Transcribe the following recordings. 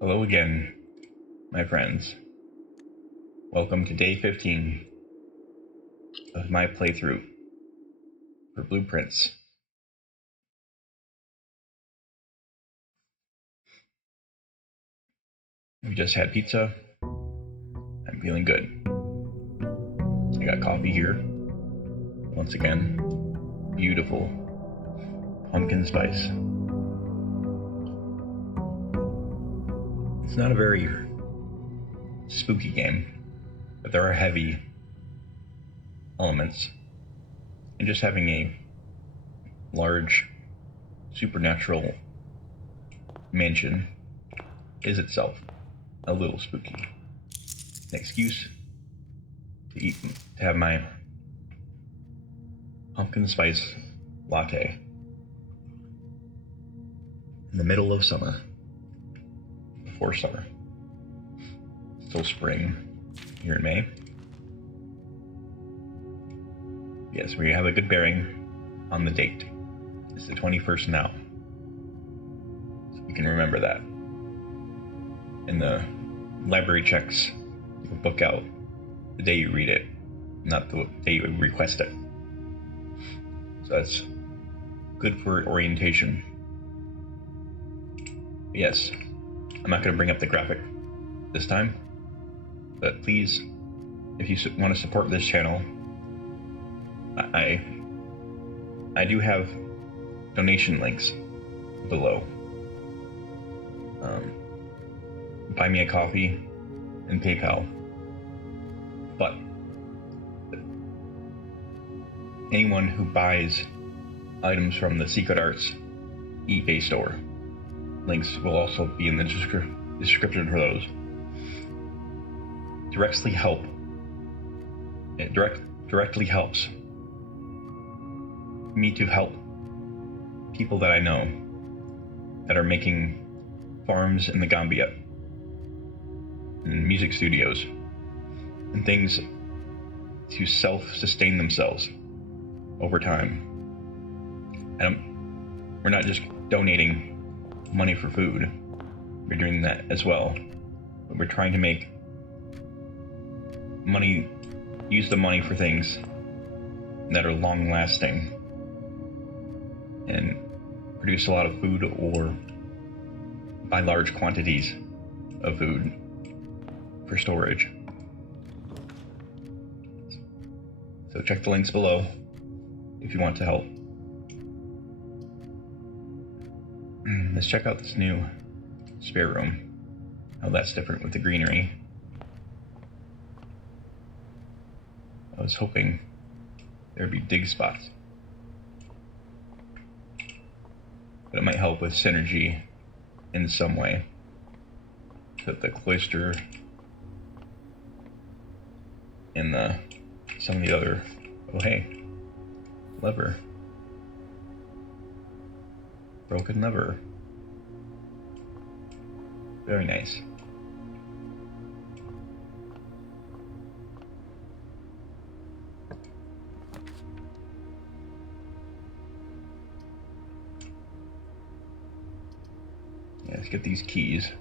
Hello again, my friends. Welcome to day 15 of my playthrough for Blueprints. We just had pizza. I'm feeling good. I got coffee here. Once again, beautiful pumpkin spice. It's not a very spooky game, but there are heavy elements. And just having a large supernatural mansion is itself a little spooky. An excuse to have my pumpkin spice latte in the middle of summer, before summer. Still spring here in May. Yes, we have a good bearing on the date. It's the 21st now. So you can remember that. And the library checks the book out the day you read it, not the day you request it. So that's good for orientation. Yes, I'm not going to bring up the graphic this time, but please, if you want to support this channel, I do have donation links below. Buy me a coffee and PayPal. But anyone who buys items from the Secret Arts eBay store, links will also be in the description for those. Directly help. It directly helps me to help people that I know that are making farms in the Gambia and music studios and things to self-sustain themselves over time. And we're not just donating money for food, we're doing that as well, but we're trying to make money, use the money for things that are long-lasting and produce a lot of food, or buy large quantities of food for storage. So check the links below if you want to help. Let's check out this new spare room. How that's different with the greenery. I was hoping there'd be dig spots, but it might help with synergy in some way. So that the cloister and some of the other, oh hey, lever. Broken lever. Very nice. Yeah, let's get these keys.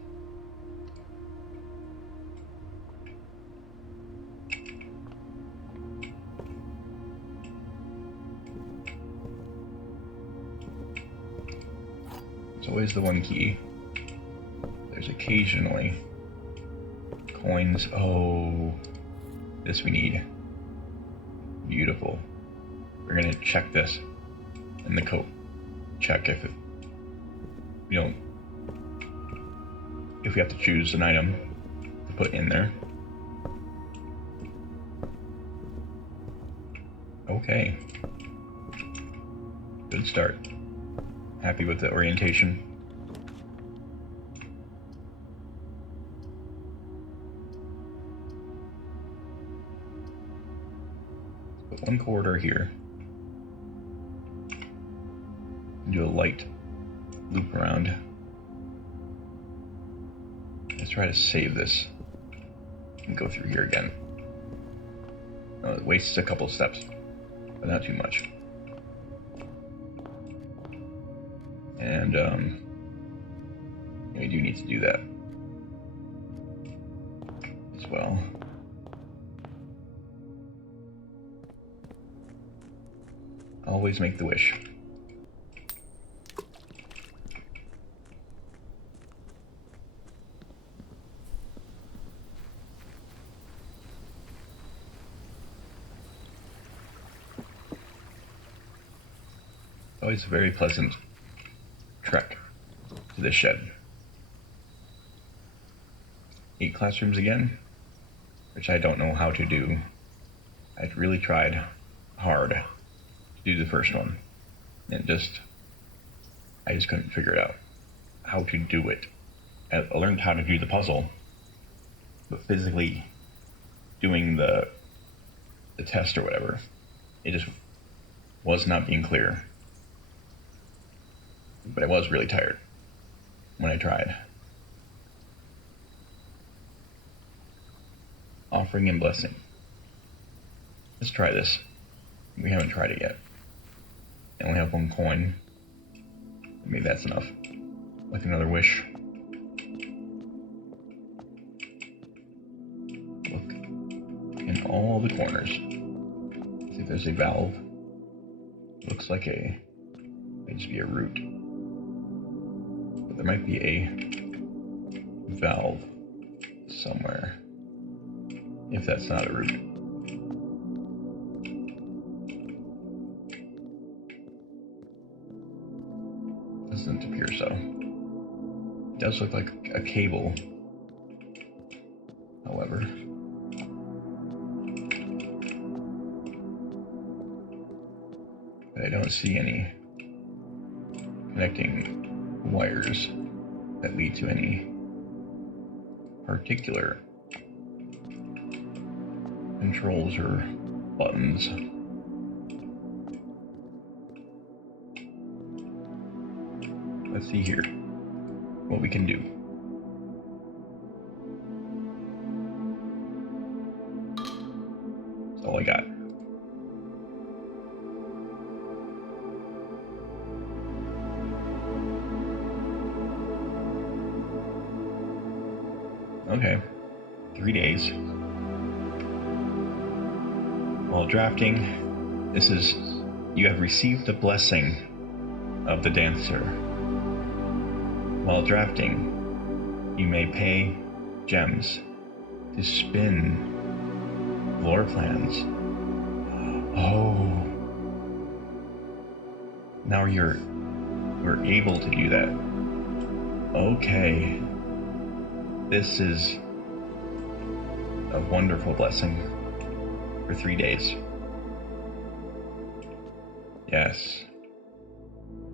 It's always the one key. There's occasionally coins. Oh, this we need. Beautiful. We're gonna check this in the coat. Check if we have to choose an item to put in there. Okay. Good start. Happy with the orientation. Put one corridor here. Do a light loop around. Let's try to save this and go through here again. It wastes a couple steps, but not too much. And we do need to do that. as well. Always make the wish. Always a very pleasant trek to this shed. 8 classrooms again, which I don't know how to do. I really tried hard to do the first one, and I just couldn't figure it out how to do it. I learned how to do the puzzle, but physically doing the test or whatever, it just was not being clear. But I was really tired when I tried. Offering and blessing. Let's try this. We haven't tried it yet. I only have 1 coin. Maybe that's enough. Like another wish. Look in all the corners. See if there's a valve. Looks like might just be a root. But there might be a valve somewhere. If that's not a root. Doesn't appear so. It does look like a cable, however. But I don't see any connecting wires that lead to any particular controls or buttons. Let's see here what we can do. That's all I got. Okay, 3 days. While drafting, this is, you have received the blessing of the dancer. While drafting, you may pay gems to spin floor plans. Oh. Now we're able to do that. Okay. This is a wonderful blessing for 3 days. Yes.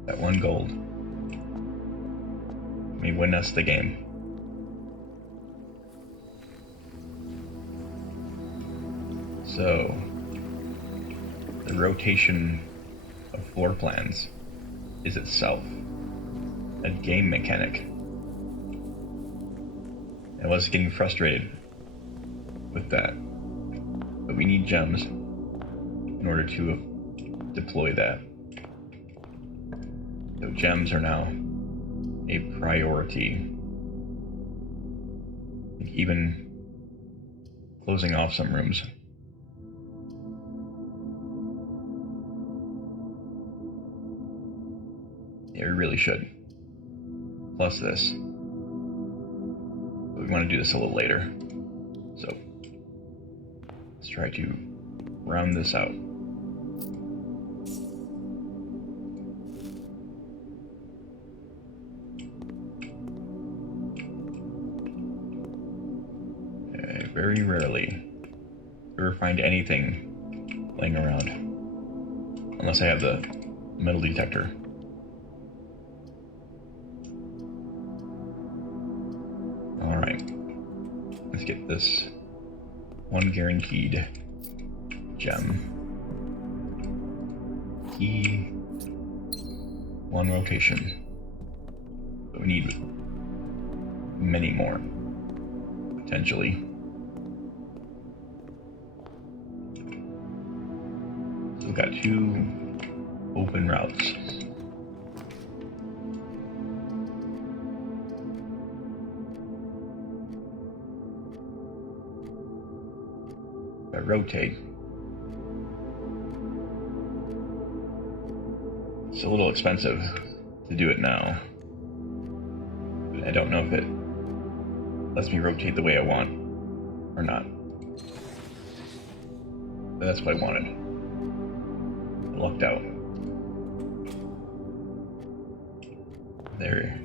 That 1 gold may win us the game. So, the rotation of floor plans is itself a game mechanic. I was getting frustrated with that, but we need gems in order to deploy that. So gems are now a priority. Even closing off some rooms. Yeah, we really should. Plus this. But we want to do this a little later. So let's try to round this out. Very rarely ever find anything laying around. Unless I have the metal detector. Alright. Let's get this 1 guaranteed gem. Key. 1 rotation. But we need many more. Potentially. So we've got 2 open routes. If I rotate, it's a little expensive to do it now. But I don't know if it lets me rotate the way I want or not. But that's what I wanted. I lucked out. There.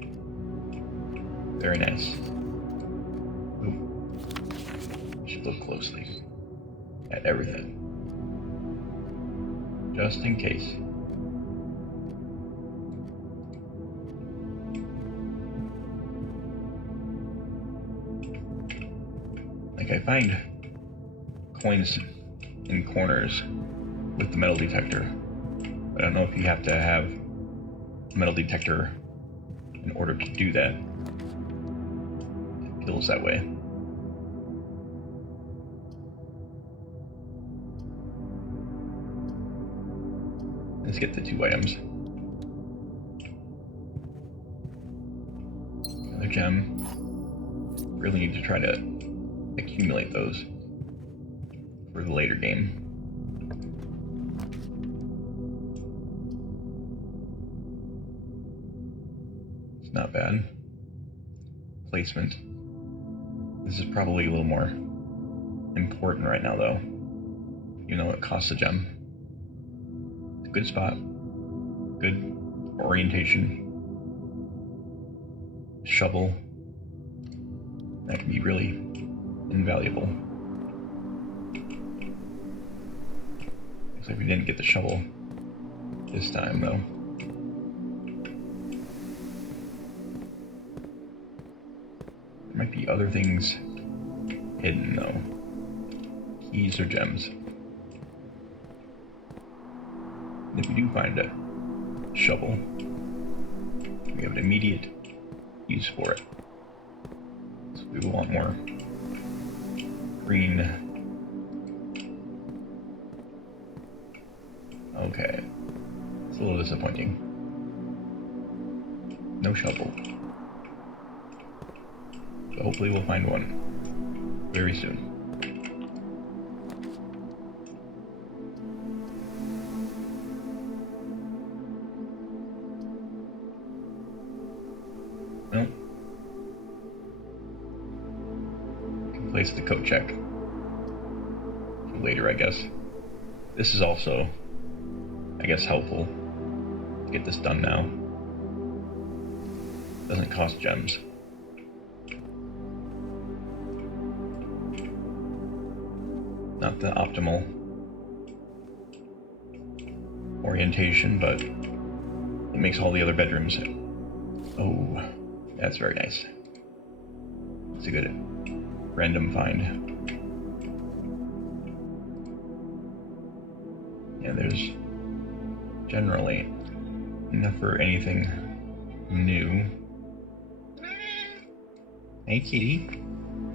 Very nice. Ooh. Should look closely at everything. Just in case. Like, I find coins in corners with the metal detector. I don't know if you have to have a metal detector in order to do that. It feels that way. Let's get the 2 items. Another gem. Really need to try to accumulate those for the later game. It's not bad. Placement. This is probably a little more important right now, though. You know, it costs a gem. It's a good spot. Good orientation. Shovel. That can be really invaluable. Looks like we didn't get the shovel this time, though. There might be other things hidden, though. Keys or gems. And if we do find a shovel, we have an immediate use for it. So we will want more green. Okay. It's a little disappointing. No shovel. So hopefully we'll find one very soon. Nope. Can place the coat check for later, I guess. This is also, I guess, helpful to get this done now. Doesn't cost gems. Not the optimal orientation, but it makes all the other bedrooms. Oh, that's very nice. It's a good random find. Yeah, there's generally enough for anything new. Hey, kitty.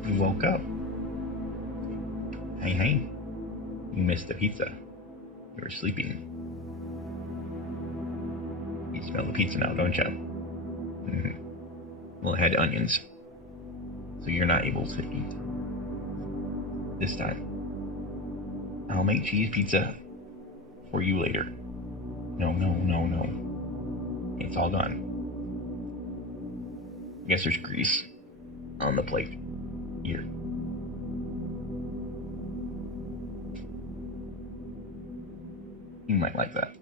You woke up. Hey. You missed the pizza. You were sleeping. You smell the pizza now, don't you? Mm-hmm. Well, it had onions, so you're not able to eat this time. I'll make cheese pizza for you later. No. It's all gone. I guess there's grease on the plate. Here. You might like that.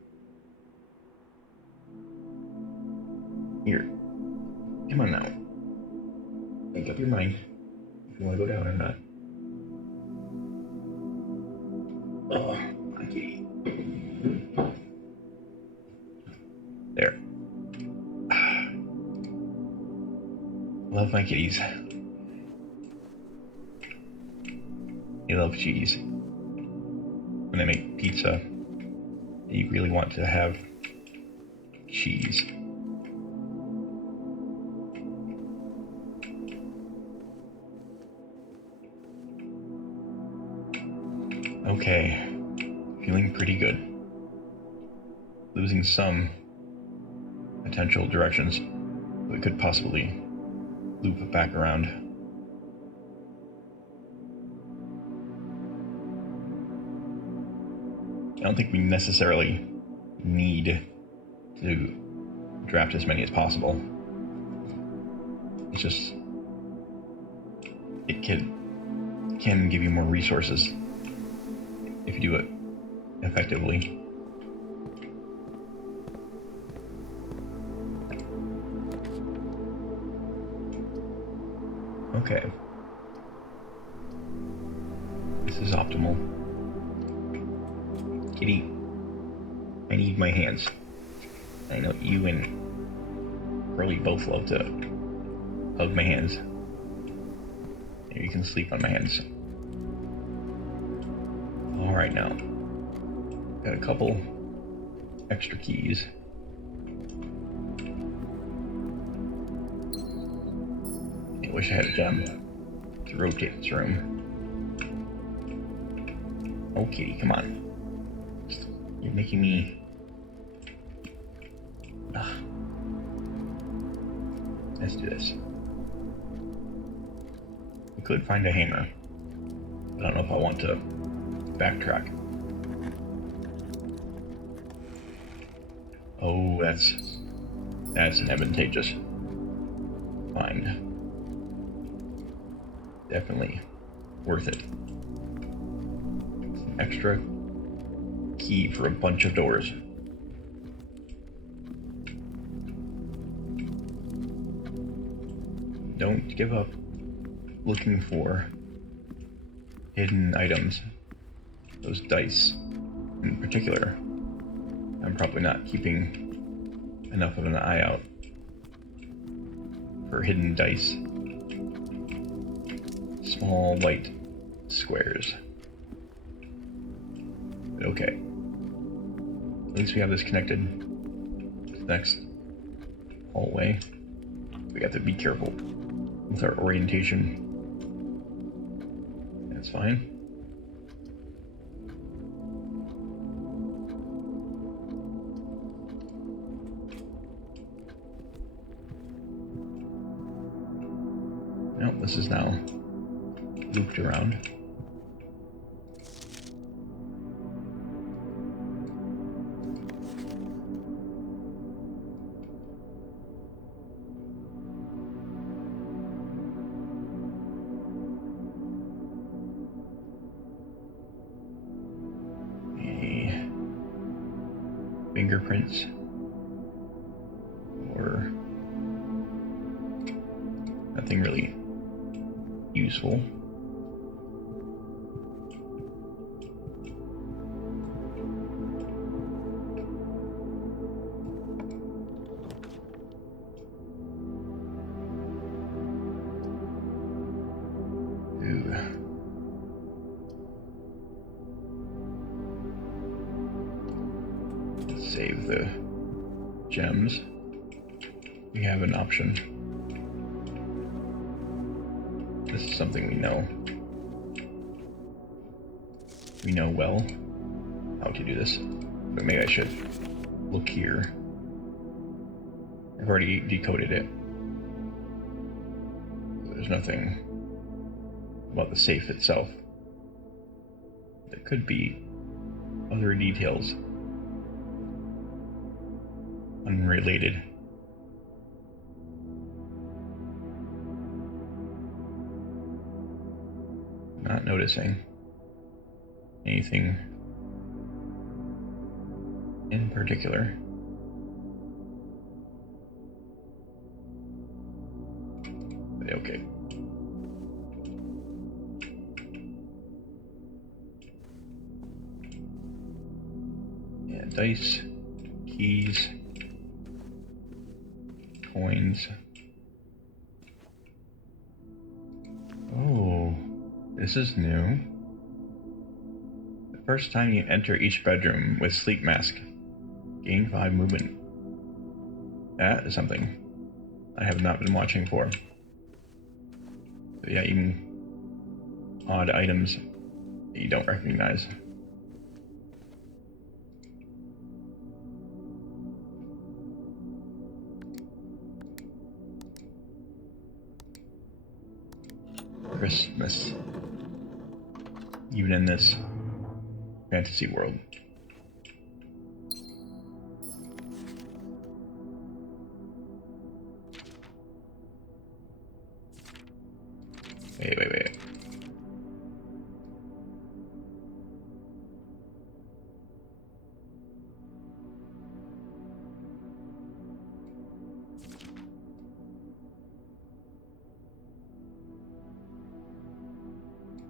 Here. Come on now. Make up your mind if you want to go down or not. Oh, my kitty. There. Love my kitties. They love cheese. When I make pizza, you really want to have cheese. Okay, feeling pretty good. Losing some potential directions, we could possibly loop it back around. I don't think we necessarily need to draft as many as possible. It's just it can give you more resources if you do it effectively. Okay. This is optimal. Kitty, I need my hands. I know you and Curly both love to hug my hands. Maybe you can sleep on my hands. Alright now. Got a couple extra keys. I wish I had a gem to rotate this room. Oh, kitty, come on. You're making me... Ugh. Let's do this. We could find a hammer. I don't know if I want to backtrack. Oh, that's an advantageous find. Definitely worth it. It's an extra key for a bunch of doors. Don't give up looking for hidden items. Those dice in particular. I'm probably not keeping enough of an eye out for hidden dice. Small white squares. But okay. At least we have this connected to the next hallway. We have to be careful with our orientation. That's fine. Nope, this is now looped around. Fingerprints or nothing really useful. Save the gems. We have an option. This is something we know. We know well how to do this, but maybe I should look here. I've already decoded it. There's nothing about the safe itself. There could be other details. Unrelated. Not noticing anything in particular. But okay. Yeah, dice, keys, coins. Oh, this is new. The first time you enter each bedroom with sleep mask, gain 5 movement. That is something I have not been watching for. But yeah, even odd items that you don't recognize. Christmas, even in this fantasy world. Wait.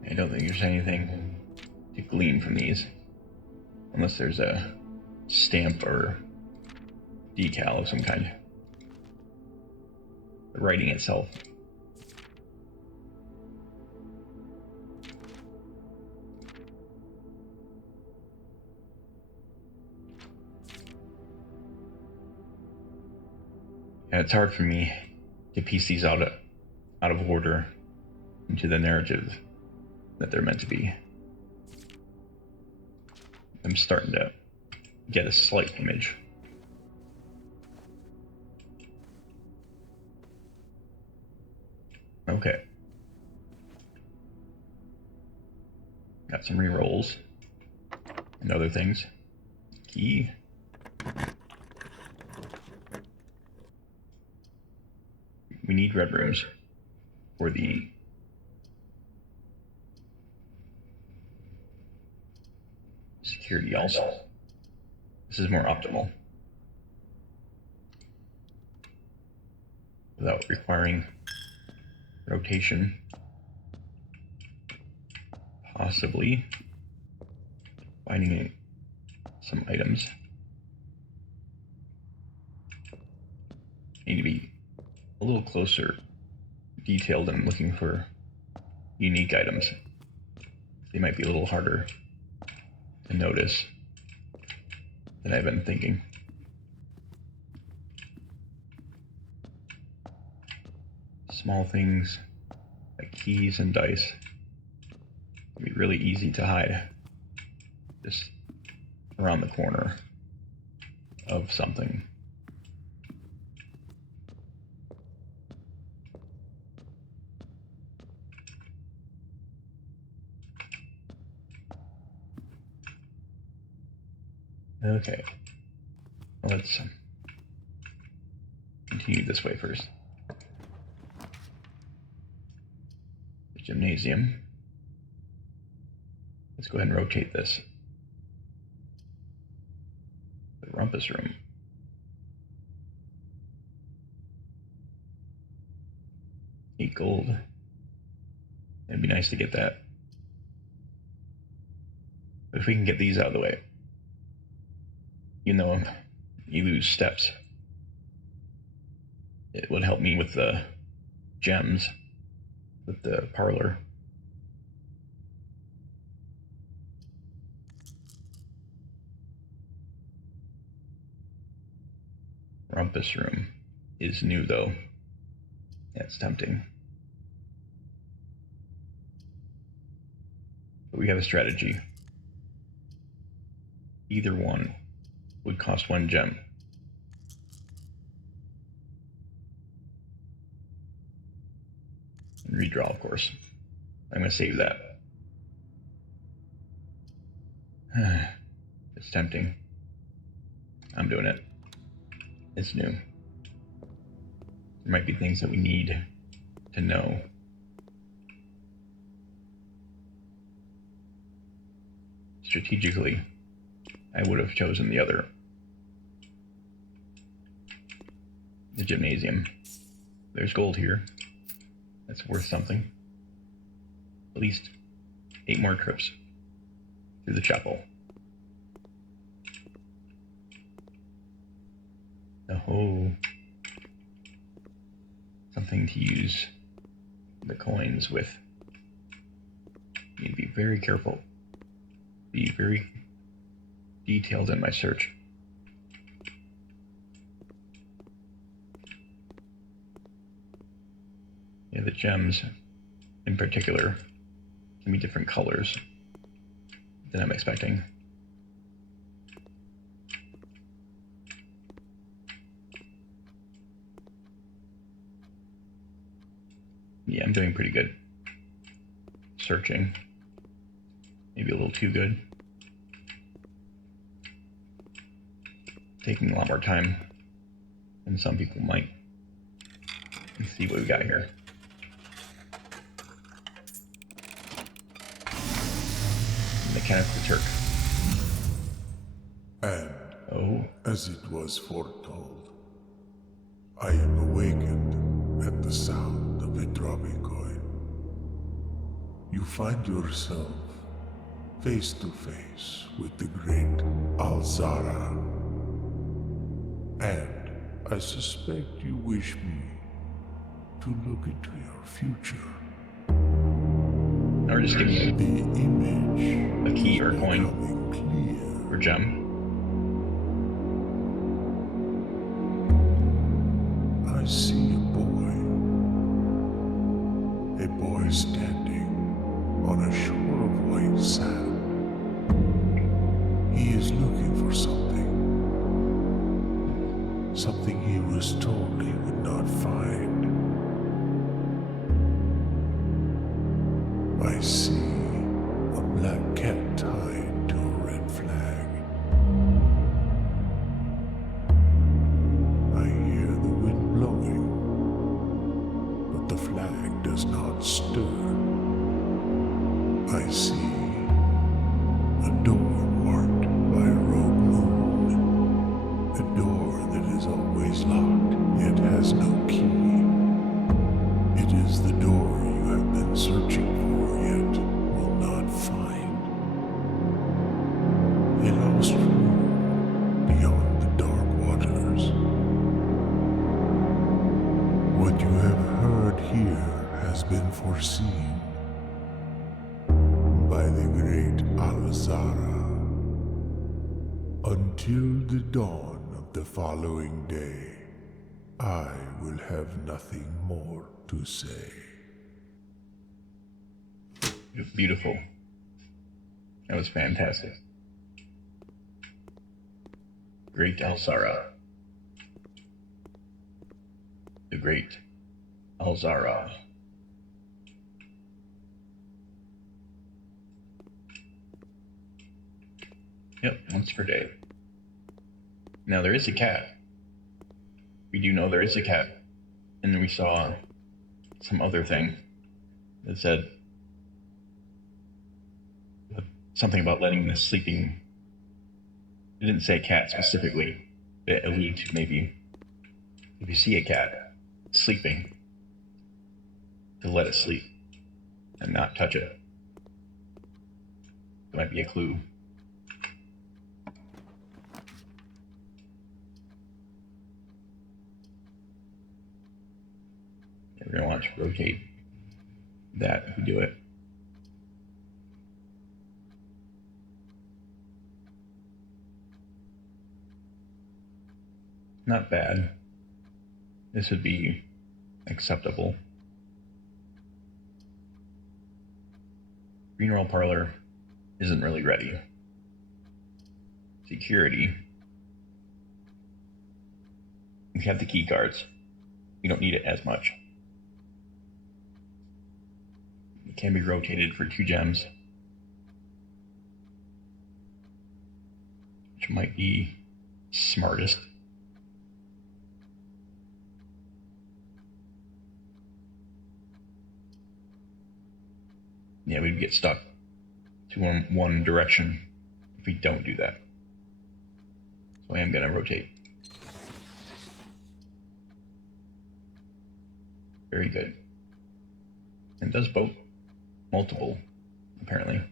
I don't think there's anything to glean from these. Unless there's a stamp or decal of some kind. The writing itself. And it's hard for me to piece these out of order into the narrative that they're meant to be. I'm starting to get a slight image. Okay. Got some rerolls and other things. Key. We need red rooms for the security also. This is more optimal. Without requiring rotation. Possibly finding some items. Need to be a little closer detailed and looking for unique items. They might be a little harder to notice than I've been thinking. Small things like keys and dice can be really easy to hide just around the corner of something. Okay, let's continue this way first. The gymnasium. Let's go ahead and rotate this. The rumpus room. 8 gold. It'd be nice to get that. But if we can get these out of the way, even though you lose steps, it would help me with the gems, with the parlor. Rumpus room is new though. That's tempting. But we have a strategy. Either one would cost 1 gem. And redraw, of course. I'm going to save that. It's tempting. I'm doing it. It's new. There might be things that we need to know. Strategically, I would have chosen the other. The gymnasium. There's gold here. That's worth something. At least 8 more trips through the chapel. Oh, something to use the coins with. Need to be very careful. Be very detailed in my search. Yeah, the gems in particular can be different colors than I'm expecting. Yeah, I'm doing pretty good searching. Maybe a little too good. Taking a lot more time than some people might. Let's see what we got here. Kenneth the Turk. And as it was foretold, I am awakened at the sound of a dropping coin. You find yourself face to face with the great Alzara. And I suspect you wish me to look into your future. Or just give me The image a key or is coin becoming clear. or gem. I see a boy standing on a shore of white sand. He is looking for something he was told he would not find. I see a black cat tied to a red flag. I hear the wind blowing, but the flag does not stir. I see a door marked by a rogue moon. A door that is always locked, yet has no key. It is the door you have been searching for, yet will not find. A lost room beyond the dark waters. What you have heard here has been foreseen by the great Alzara. Until the dawn of the following day, I will have nothing more to say. Beautiful. That was fantastic. Great Alzara. The Great Alzara. Yep, once per day. Now there is a cat. We do know there is a cat. And we saw some other thing that said something about letting the sleeping. It didn't say cat specifically, but it alluded to maybe if you see a cat sleeping, to let it sleep and not touch it. It might be a clue. We're going to watch rotate that if we do it. Not bad. This would be acceptable. Funeral parlor isn't really ready. Security. We have the key cards. We don't need it as much. It can be rotated for 2 gems, which might be smartest. Yeah, we'd get stuck to one direction if we don't do that. So I am going to rotate. Very good. It does both. Multiple, apparently.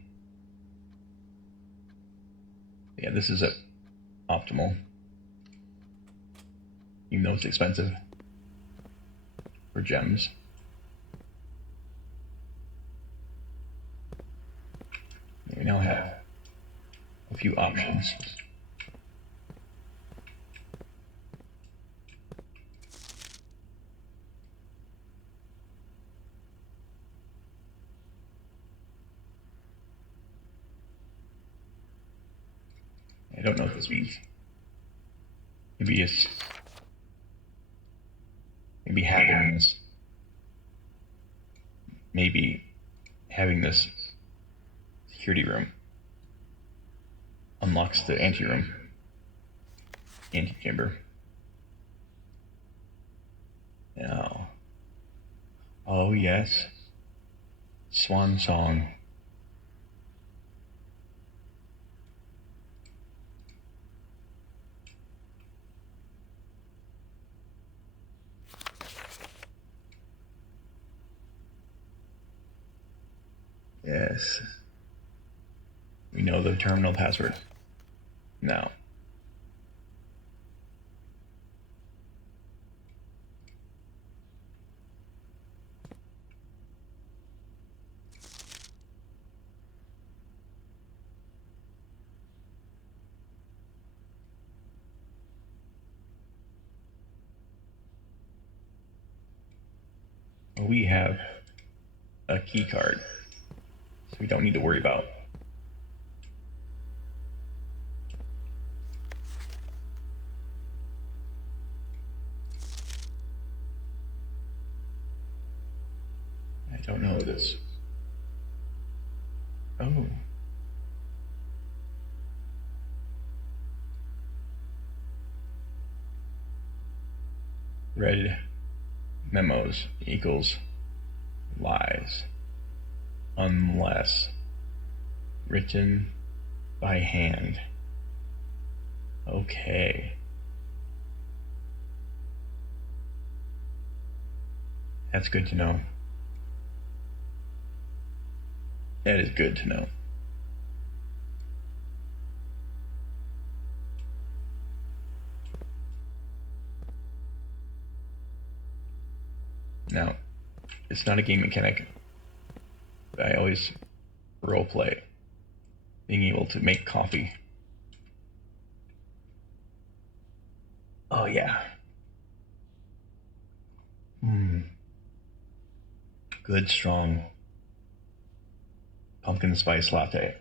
Yeah, this is optimal. Even though it's expensive for gems. We now have a few options. I don't know what this means. Maybe it's having this. Maybe having this security room unlocks the antechamber. Now, oh yes, swan song. Yes. We know the terminal password. Now. We have a key card, so we don't need to worry about. I don't know this. Oh. Read memos equals lies unless written by hand. Okay. That's good to know. That is good to know. Now, it's not a game mechanic, but I always role play being able to make coffee. Oh yeah. Good strong pumpkin spice latte.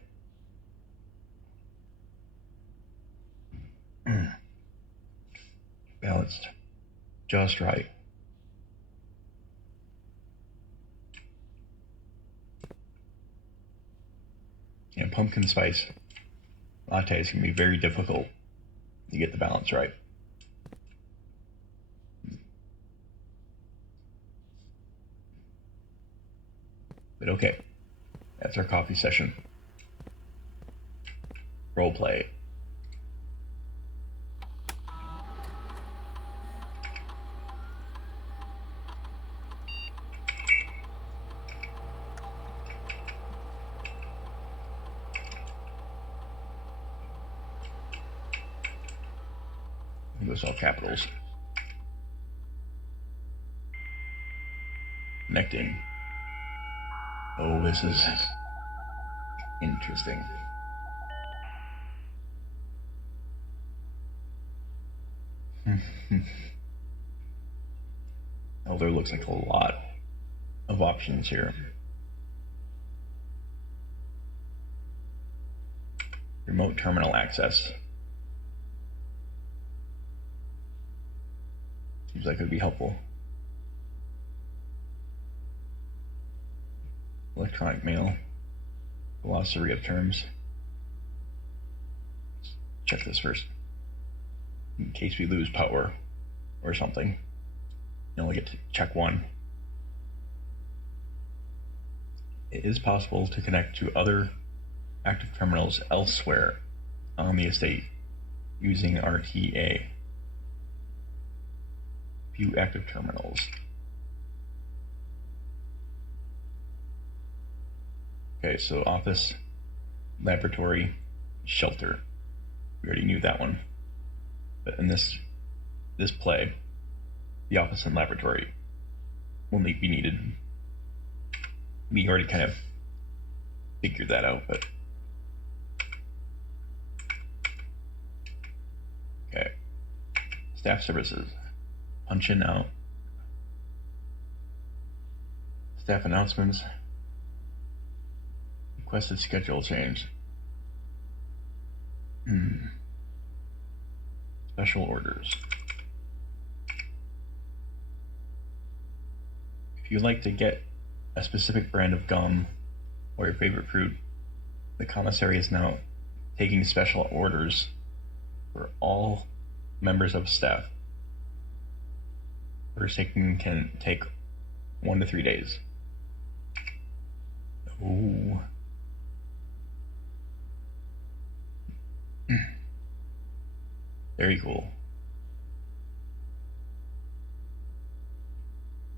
Balanced just right. And pumpkin spice lattes can be very difficult to get the balance right. But okay, that's our coffee session. Role play. Those all capitals. Connecting. Oh, this is interesting. Oh, there looks like a lot of options here. Remote terminal access. Seems like it would be helpful. Electronic mail. Glossary of terms. Let's check this first. In case we lose power or something. You only get to check one. It is possible to connect to other active terminals elsewhere on the estate using RTA. View active terminals. Okay, so office, laboratory, shelter. We already knew that one. But in this play, the office and laboratory will be needed. We already kind of figured that out, but okay. Staff services. Punch in out. Staff announcements. Requested schedule change. Special orders. If you'd like to get a specific brand of gum or your favorite fruit, the commissary is now taking special orders for all members of staff. Orders taking can take 1 to 3 days. Ooh. Very cool.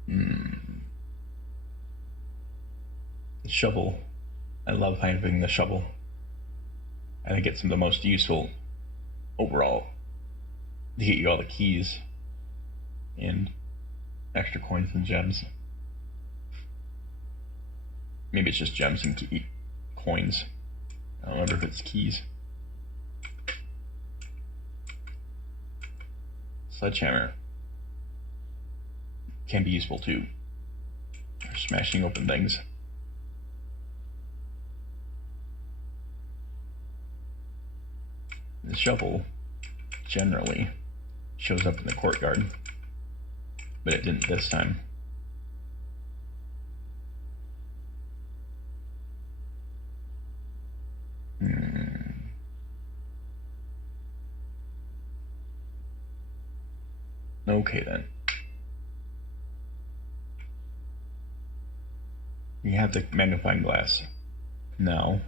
The shovel I love having the shovel. I think it's the most useful overall to get you all the keys and extra coins and gems. Maybe it's just gems and coins. I don't remember if it's keys. Sledgehammer can be useful too for smashing open things. The shovel generally shows up in the courtyard, but it didn't this time. Okay then. We have the magnifying glass now,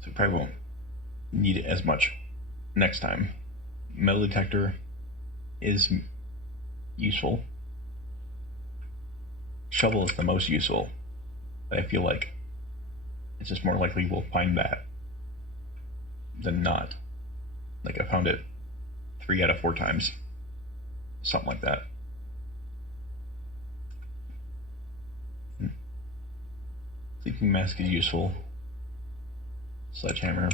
so we probably won't need it as much next time. Metal detector is useful. Shovel is the most useful, but I feel like it's just more likely we'll find that than not. Like I found it 3 out of 4 times, something like that. Sleeping mask is useful. Sledgehammer.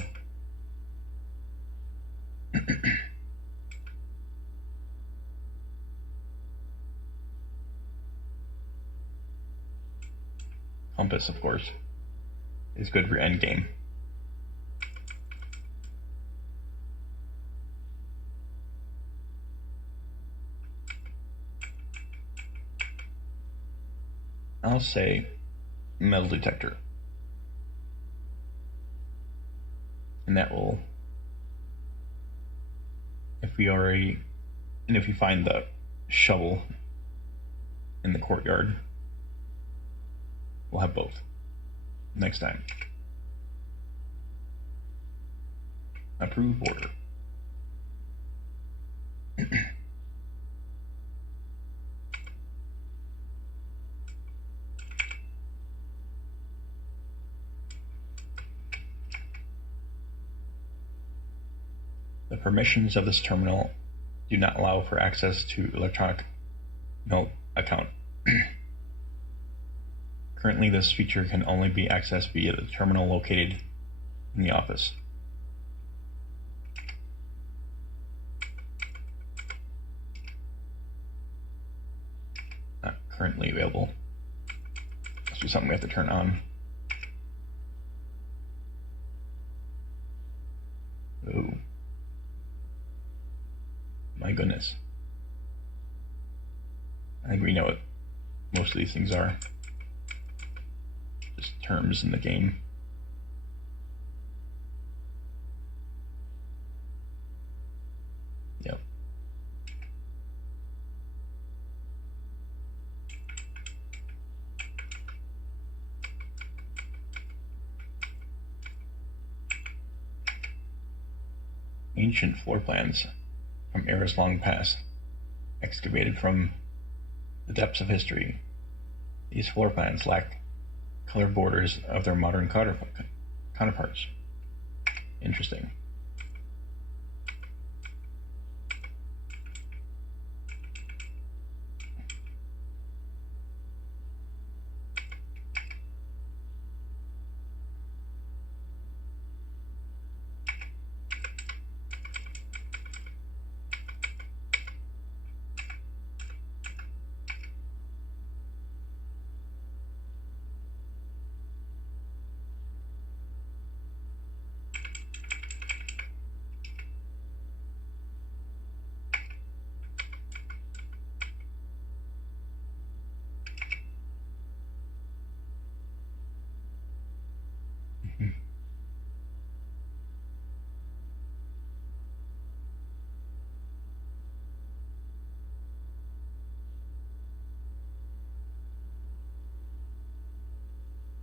Compass, of course, is good for endgame. I'll say metal detector. And that will, if we find the shovel in the courtyard, we'll have both next time. Approved order. The permissions of this terminal do not allow for access to electronic note account. Currently, this feature can only be accessed via the terminal located in the office. Not currently available. Must be something we have to turn on. Oh. My goodness. I think we know what most of these things are. Just terms in the game. Yep. Ancient floor plans from eras long past, excavated from the depths of history. These floor plans lack color borders of their modern counterparts. Interesting.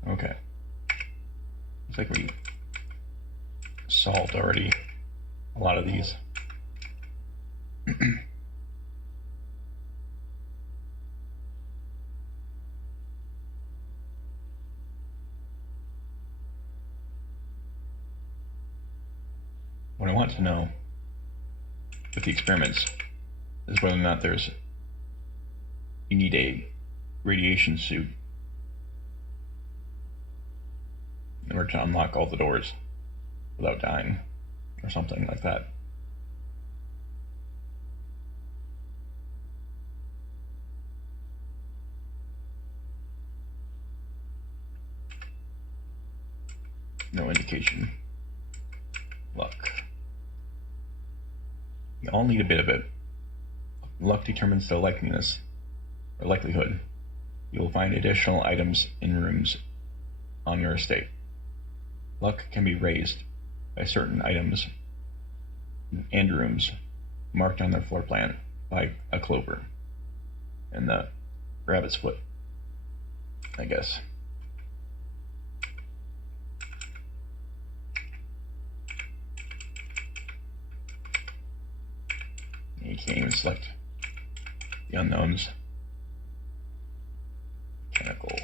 Okay. Looks like we solved already a lot of these. what I want to know with the experiments is whether or not you need a radiation suit in order to unlock all the doors without dying, or something like that. No indication. Luck. You all need a bit of it. Luck determines the likeliness, or likelihood. You will find additional items in rooms on your estate. Luck can be raised by certain items and rooms marked on their floor plan by a clover and the rabbit's foot, I guess. You can't even select the unknowns. Mechanical.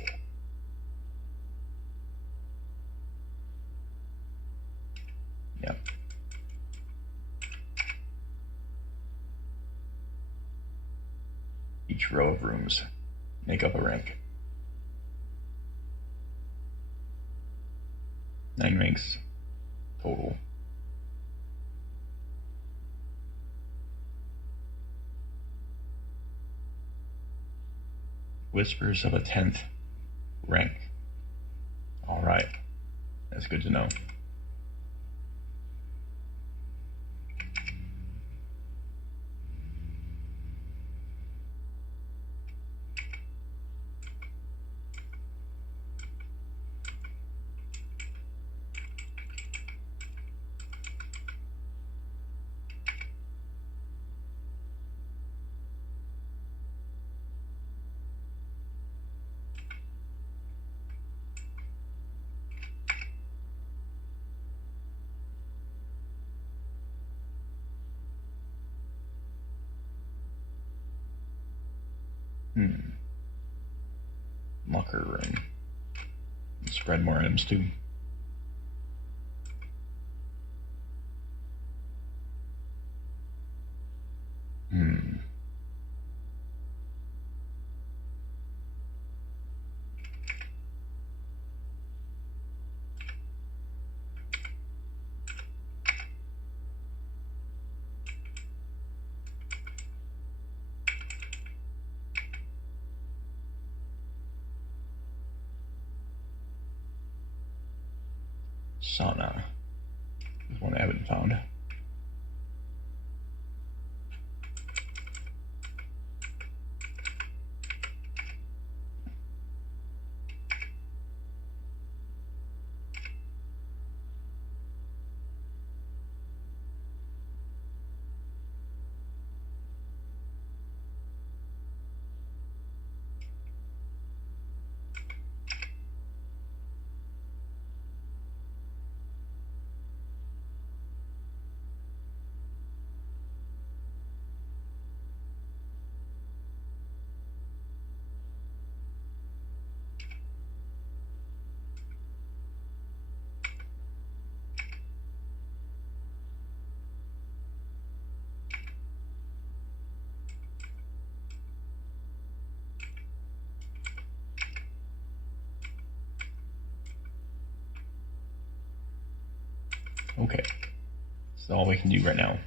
Yep. Each row of rooms make up a rank. 9 ranks total. Whispers of a 10th rank. Alright, that's good to know. Locker room. Spread more items too. Sauna is one I haven't found. Okay, so all we can do right now,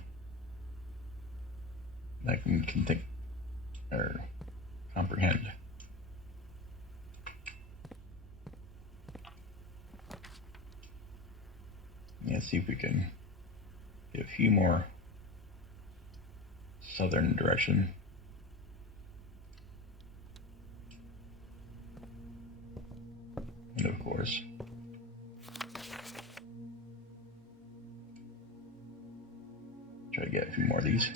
I can think or comprehend. Let's see if we can get a few more southern direction. And of course, try to get a few more of these.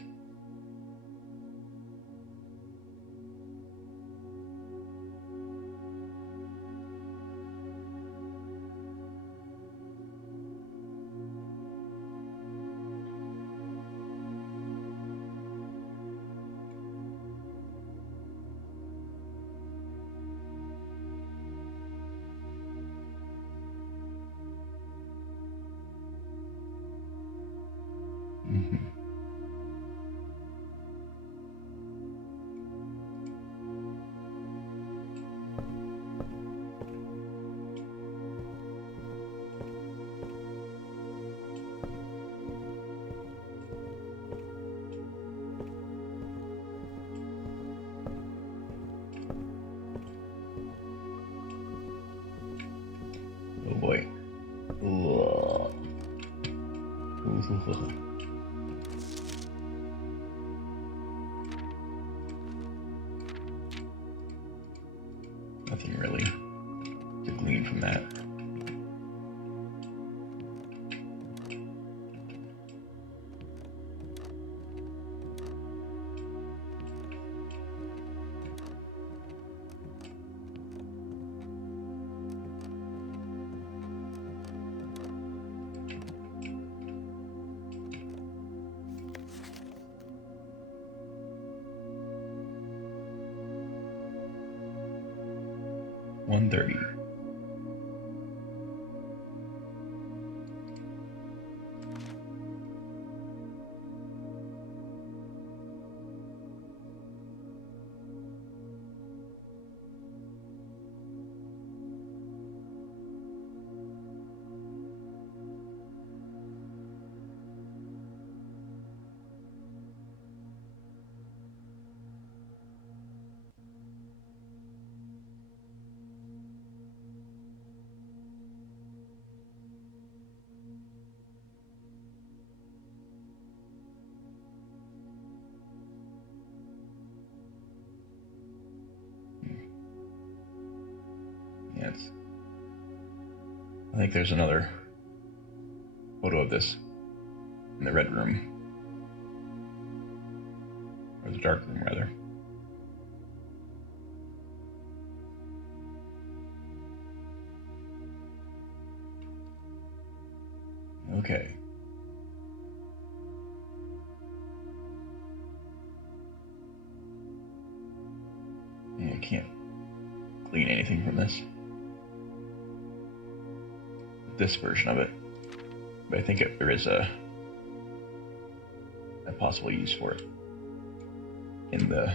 Nothing really to glean from that. $130. Yeah, I think there's another photo of this in the red room. Or the dark room, rather. Okay. Yeah, I can't glean anything from this version of it, but I think there is a possible use for it in the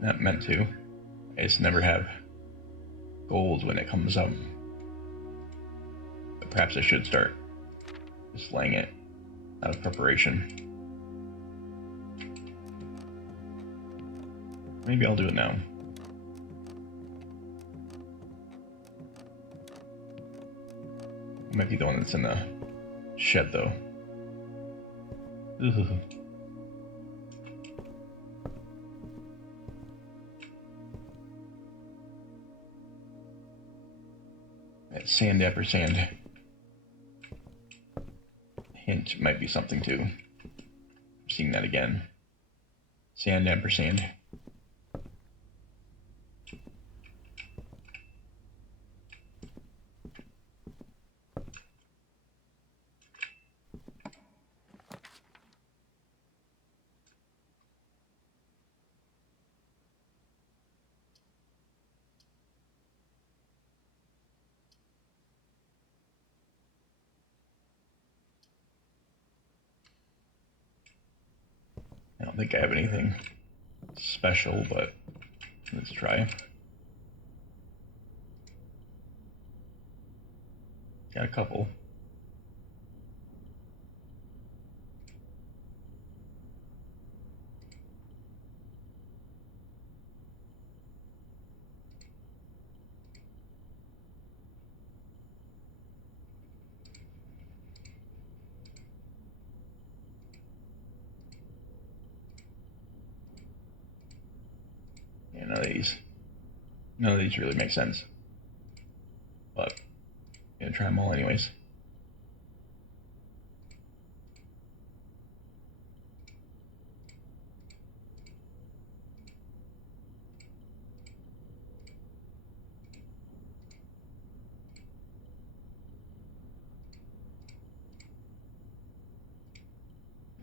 not meant to. I just never have gold when it comes up. But perhaps I should start just laying it out of preparation. Maybe I'll do it now. It might be the one that's in the shed, though. Ugh. That sand ampersand hint might be something too. I'm seeing that again. Sand ampersand. I don't think I have anything special, but let's try. Got a couple. Yeah, none of these really make sense, but I'm gonna try them all anyways.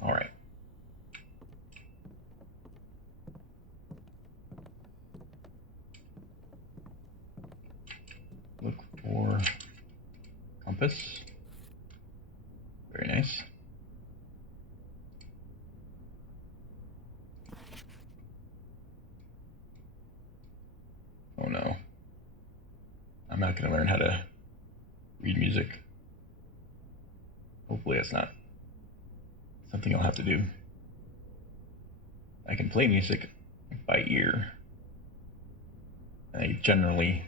All right. Look for compass. Very nice. not going to learn how to read music. Hopefully it's not something I'll have to do. I can play music by ear. I generally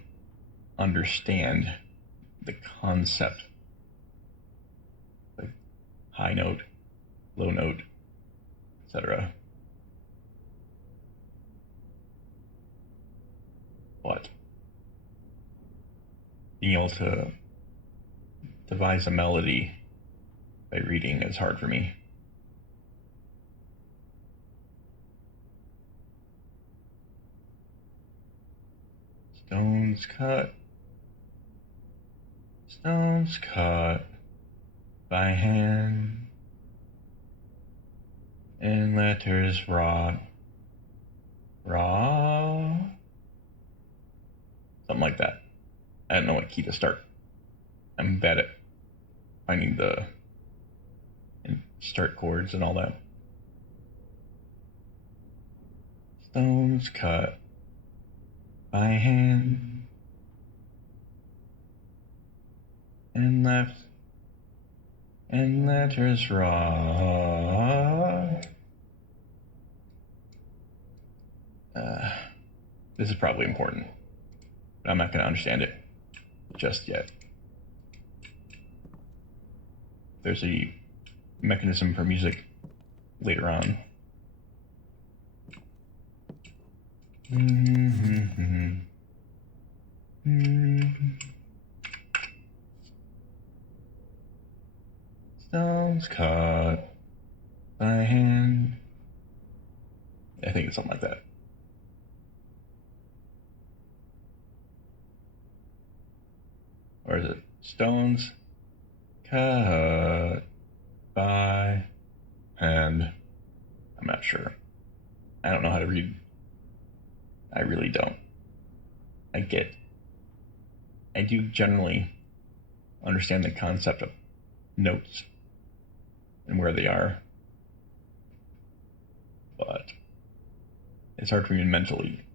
understand the concept, like high note, low note, etc. But being able to devise a melody by reading is hard for me. Stones cut by hand, and letters wrought, something like that. I don't know what key to start. I'm bad at finding the start chords and all that. Stones cut by hand and left, and letters wrought. This is probably important, but I'm not going to understand it just yet. There's a mechanism for music later on. Stones cut by hand. I think it's something like that. Or is it stones cut by hand? I'm not sure. I don't know how to read. I really don't. I do generally understand the concept of notes and where they are, but it's hard for me to mentally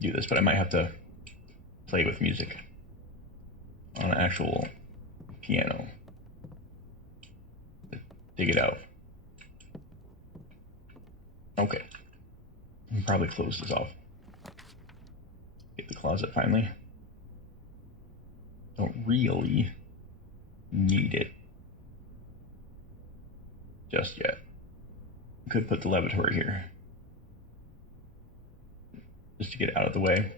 do this, but I might have to play with music on an actual piano to dig it out. Okay. I'll probably close this off. Get the closet finally. Don't really need it just yet. Could put the lavatory here just to get it out of the way.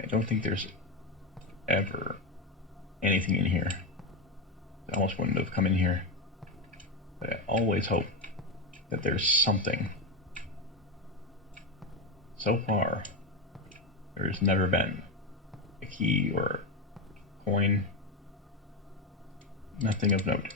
I don't think there's ever anything in here. I almost wouldn't have come in here. But I always hope that there's something. So far, there's never been a key or a coin. Nothing of note.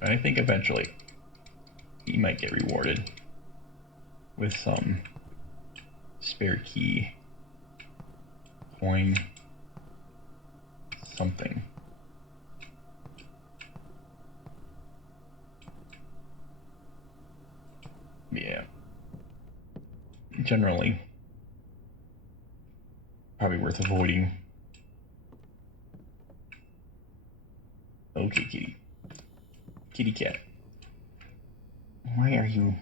But I think eventually he might get rewarded with some spare key, coin, something. Yeah. Generally, probably worth avoiding. Okay, kitty. Kitty cat. Why are you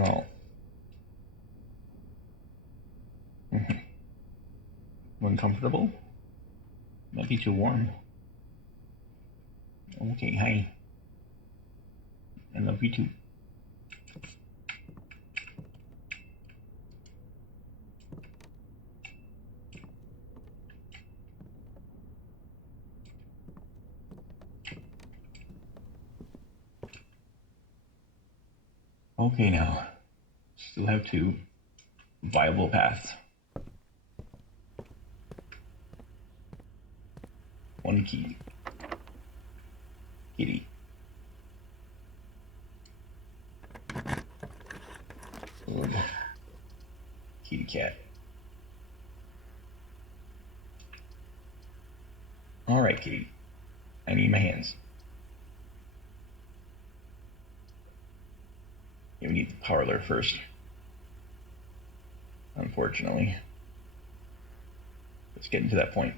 all uncomfortable? Might be too warm. Okay, hi. I love you too. Okay, now, still have two viable paths. One key. Kitty. Good. Kitty cat. Alright, Katie. I need my hands. Yeah, we need the parlor first. Unfortunately. It's getting to that point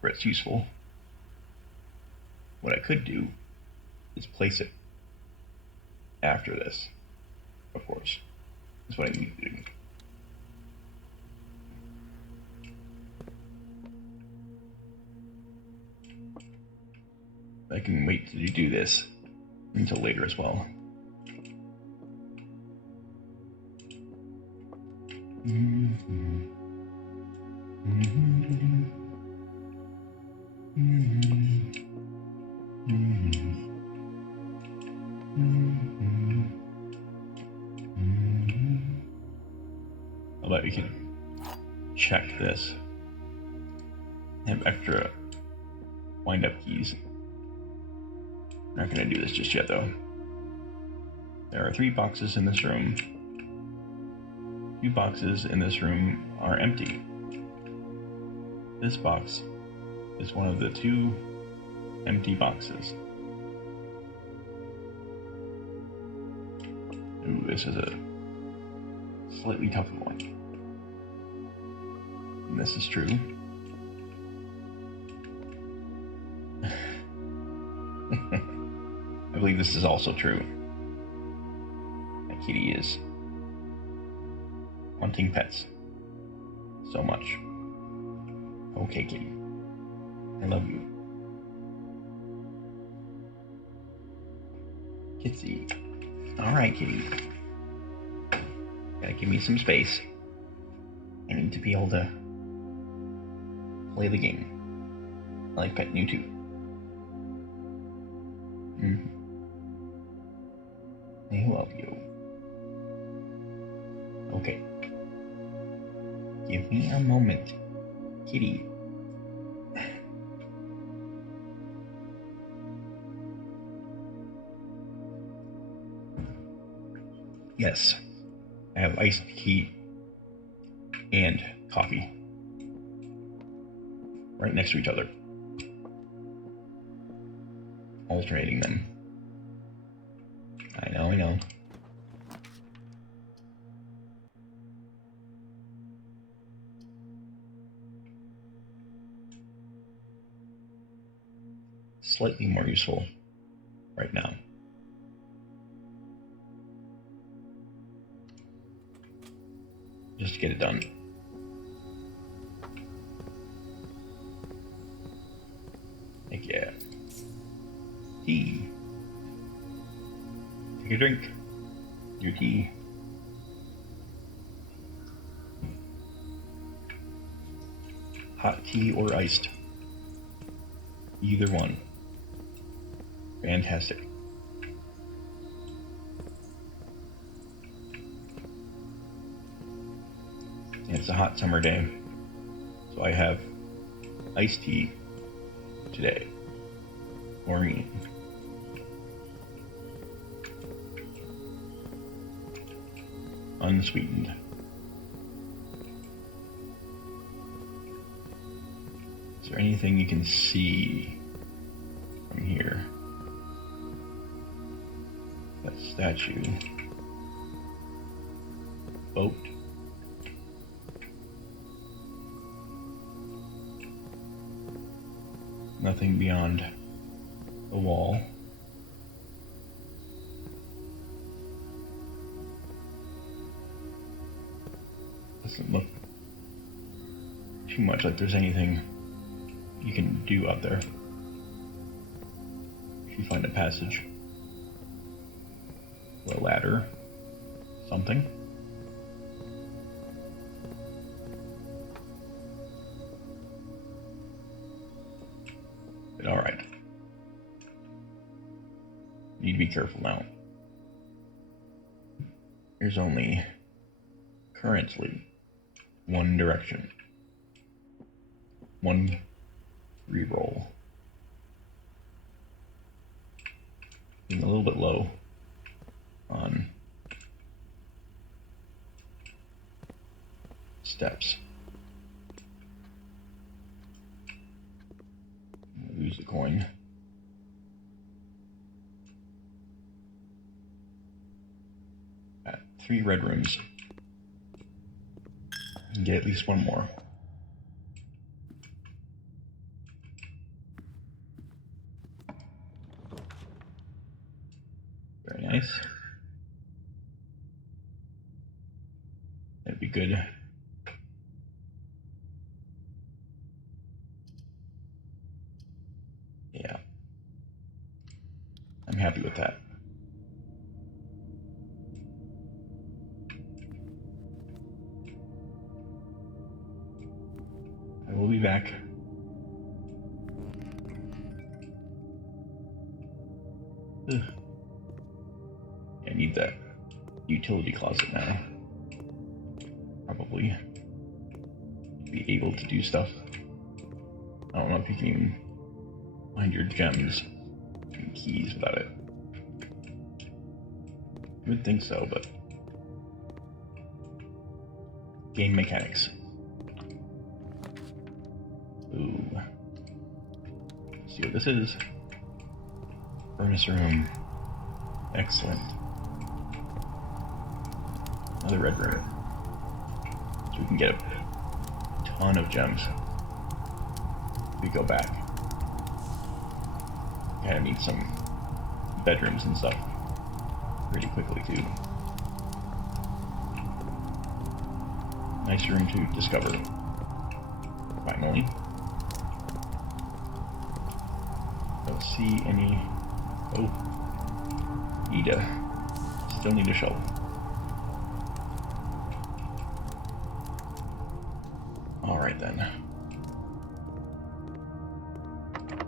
where it's useful. What I could do is place it after this, of course. That's what I need to do. I can wait to do this until later as well. How about you can check this? I have extra wind-up keys. I'm not going to do this just yet, though. There are 3 boxes in this room. 2 boxes in this room are empty. This box is one of the 2 empty boxes. Ooh, this is a slightly tougher one. And this is true. I believe this is also true. That kitty is wanting pets so much. Okay, kitty. I love you. Kitsy. Alright, kitty. Gotta give me some space. I need to be able to play the game. I like petting you too. I love you. Okay. Give me a moment, kitty. Yes, I have iced tea and coffee right next to each other, alternating them. I know. Slightly more useful right now. Just to get it done. Heck yeah. Tea. Take a drink. Your tea. Hot tea or iced. Either one. Fantastic. It's a hot summer day, so I have iced tea today. For me. Unsweetened. Is there anything you can see from here? That statue. Boat. Nothing beyond the wall. Doesn't look too much like there's anything you can do out there. If you find a passage, or a ladder, something. But all right. Need to be careful now. There's only currently one direction. One reroll. Being a little bit low on steps. coin. Got 3 red rooms. And get at least 1 more. Very nice. That'd be good. Yeah. I'm happy with that. I will be back. Ugh. I need that utility closet now. Probably be able to do stuff. I don't know if you can even find your gems and keys without it. I would think so, but game mechanics. Ooh. Let's see what this is. Furnace room. Excellent. Another red room. So we can get a ton of gems. We go back. Kinda need some bedrooms and stuff pretty quickly too. Nice room to discover. Finally. Don't see any. Oh. Still need a shovel. Alright then.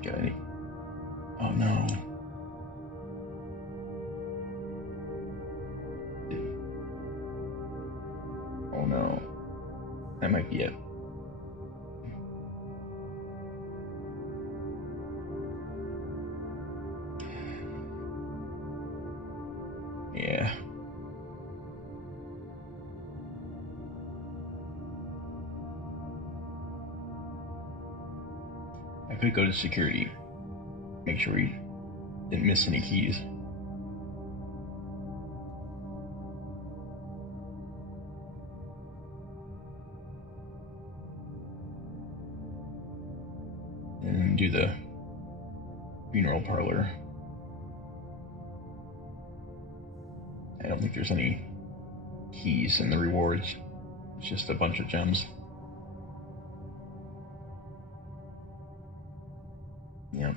Got any? Oh no. Oh no. That might be it. Yeah. I could go to security. Make sure we didn't miss any keys. And do the funeral parlor. I don't think there's any keys in the rewards. It's just a bunch of gems. Yeah.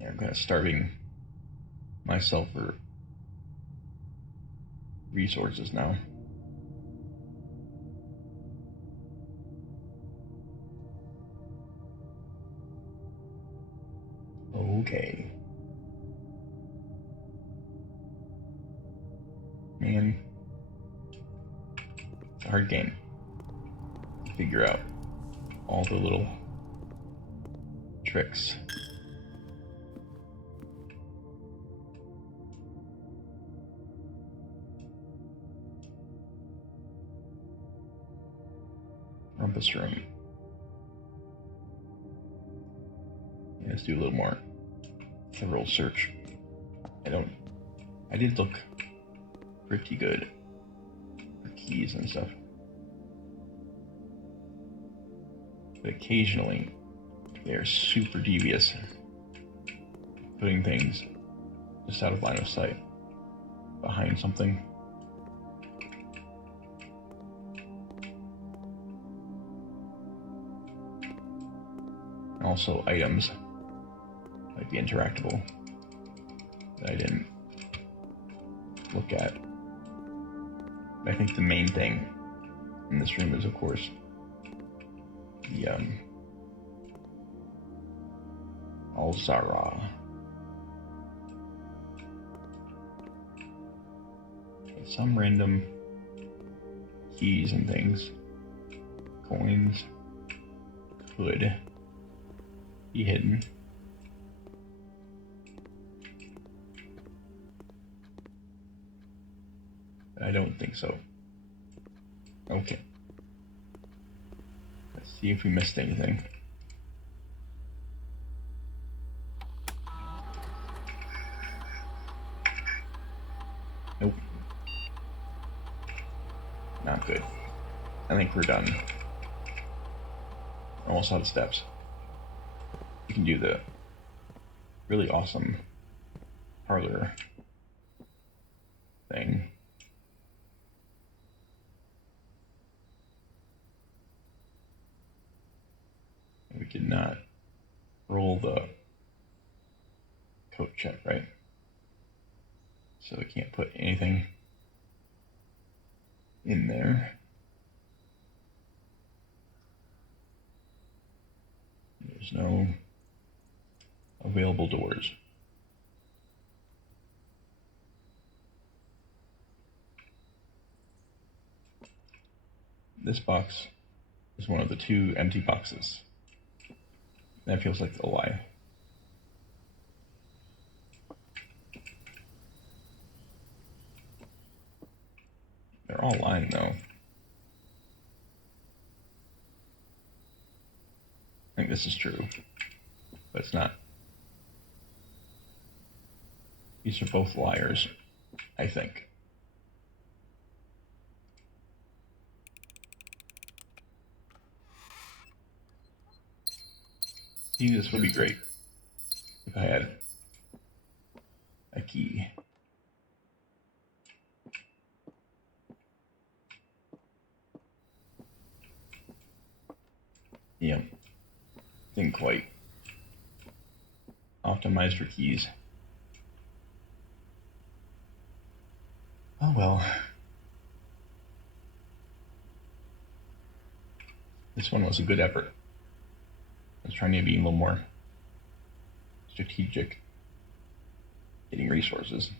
Yeah, I'm kind of starving myself for resources now. Okay. Man, it's a hard game to figure out all the little tricks. Rumpus room. Yeah, let's do a little more thorough search. I did look pretty good for keys and stuff. But occasionally, they're super devious, putting things just out of line of sight, behind something. Also, items might be interactable that I didn't look at. But I think the main thing in this room is, of course, the Alzara. Some random keys and things, coins, could be hidden. But I don't think so. Okay. Let's See if we missed anything. Nope. Not good. I think we're done. Almost out of steps. We can do the really awesome parlor thing. We did not roll the coat check, right? So we can't put anything in there. There's no available doors. This box is one of the 2 empty boxes. That feels like a lie. They're all lying though. I think this is true, but it's not. These are both liars, I think. See, this would be great if I had a key. Yep. Didn't quite optimize for keys. Oh well. This one was a good effort. I was trying to be a little more strategic, getting resources.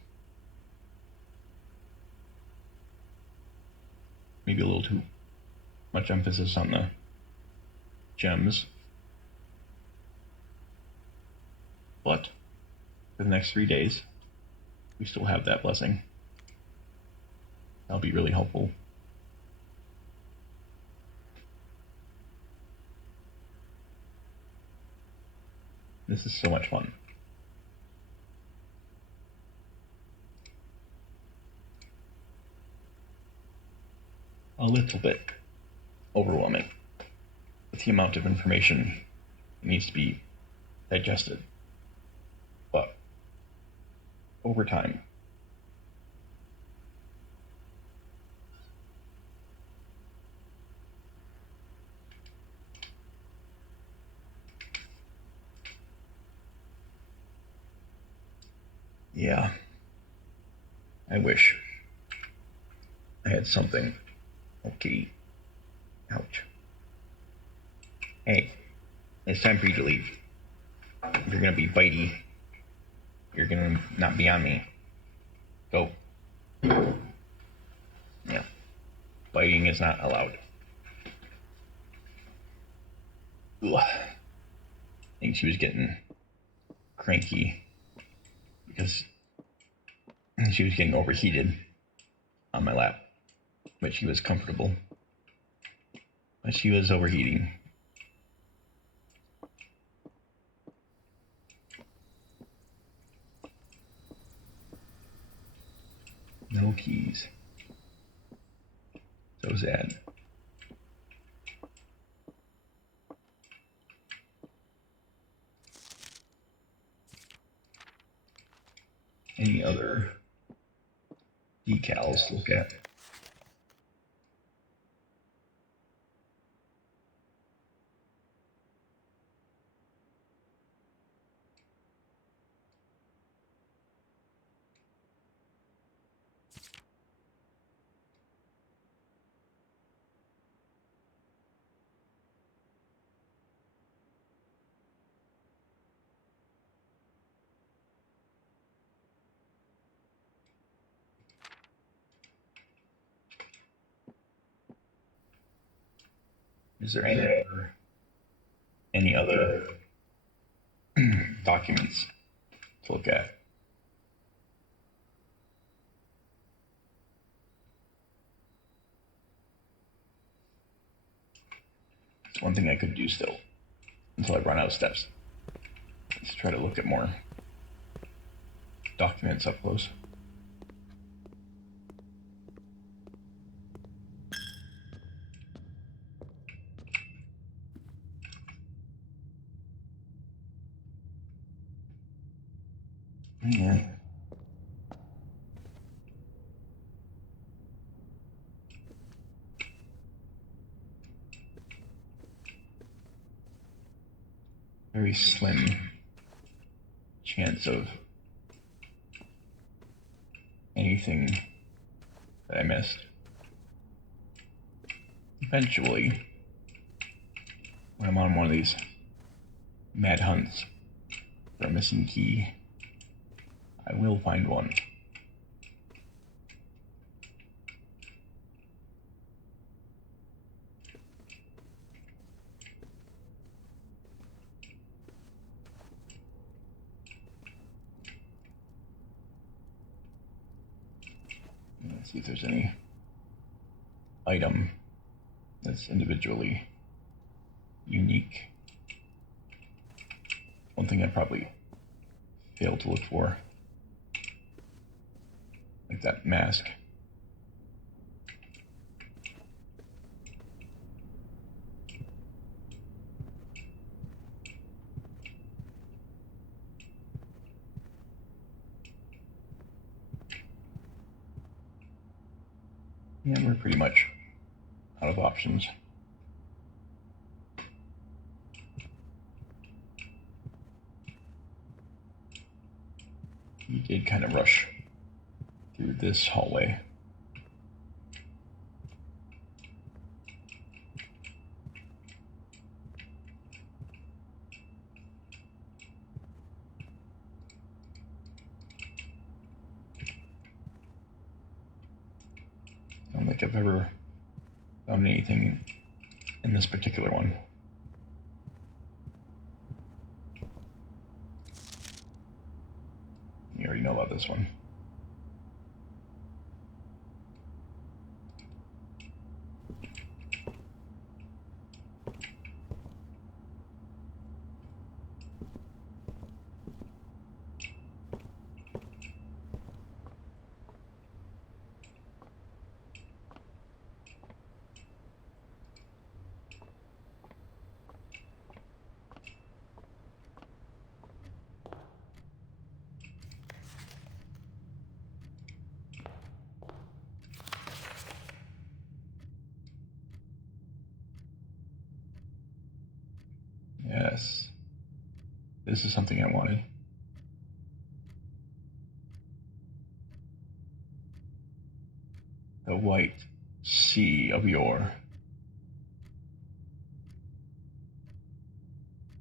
Maybe a little too much emphasis on the gems. But for the next 3 days, we still have that blessing. That'll be really helpful. This is so much fun. A little bit overwhelming with the amount of information that needs to be digested. But over time, yeah, I wish I had something. Okay. Ouch. Hey, it's time for you to leave. If you're gonna be bitey, you're gonna not be on me. Go. Yeah. Biting is not allowed. Ugh. I think she was getting cranky because she was getting overheated on my lap. But she was comfortable. But she was overheating. No keys. So sad. Any other decals to look at? Is there any other documents to look at? It's one thing I could do still until I run out of steps. Let's try to look at more documents up close. Yeah. Very slim chance of anything that I missed. Eventually, when I'm on one of these mad hunts for a missing key, I will find one. Let's see if there's any item that's individually unique. One thing I probably failed to look for, like that mask. Yeah, we're pretty much out of options. He did kind of rush through this hallway. I don't think I've ever found anything in this particular one. You already know about this one. Yes, this is something I wanted. The white sea of yore.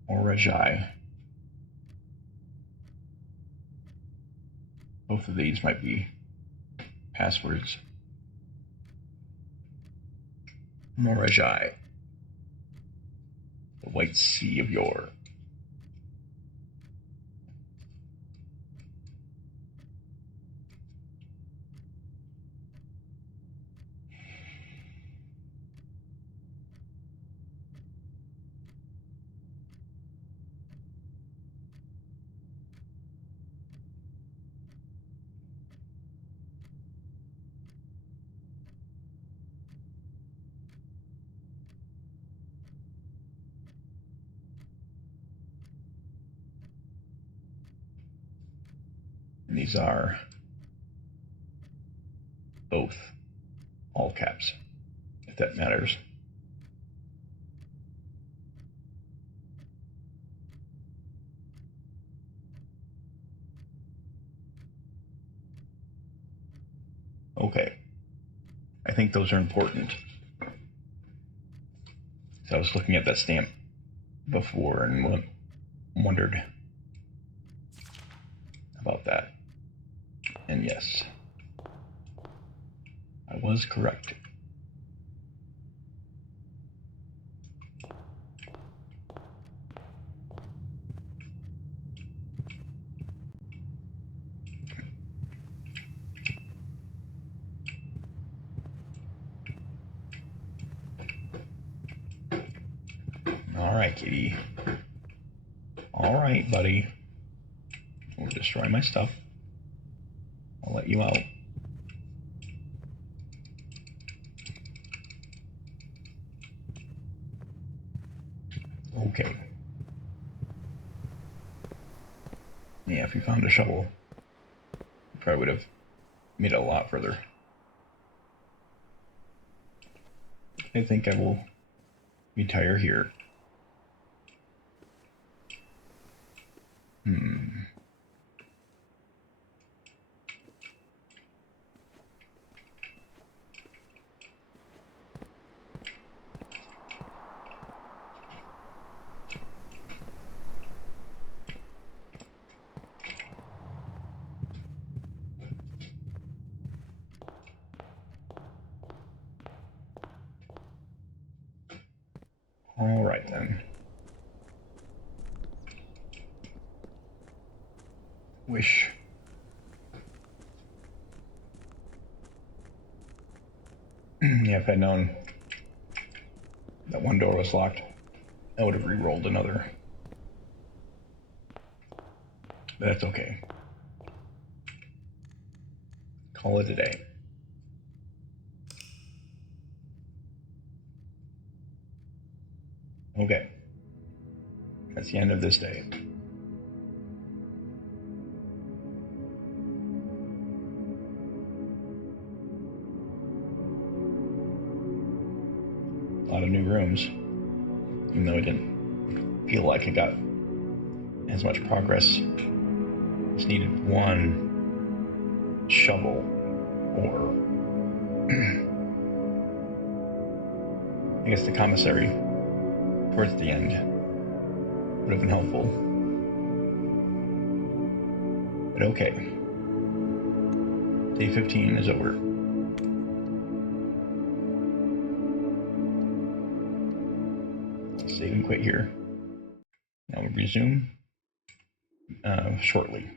Or Rajai. Both of these might be passwords. Morajai. The white sea of yore. And these are both all caps, if that matters. Okay, I think those are important. So I was looking at that stamp before and wondered about that. And yes, I was correct. Alright, kitty. Alright, buddy. We'll destroy my stuff. I'll let you out. Okay. Yeah, if we found a shovel, we probably would have made it a lot further. I think I will retire here. Alright then. Wish. Yeah, if I'd known that one door was locked, I would have re-rolled another. But that's okay. Call it a day. Okay. That's the end of this day. A lot of new rooms. Even though I didn't feel like I got as much progress. Just needed one shovel or I guess the commissary towards the end would have been helpful. But okay. Day 15 is over. Save and quit here. Now we'll resume shortly.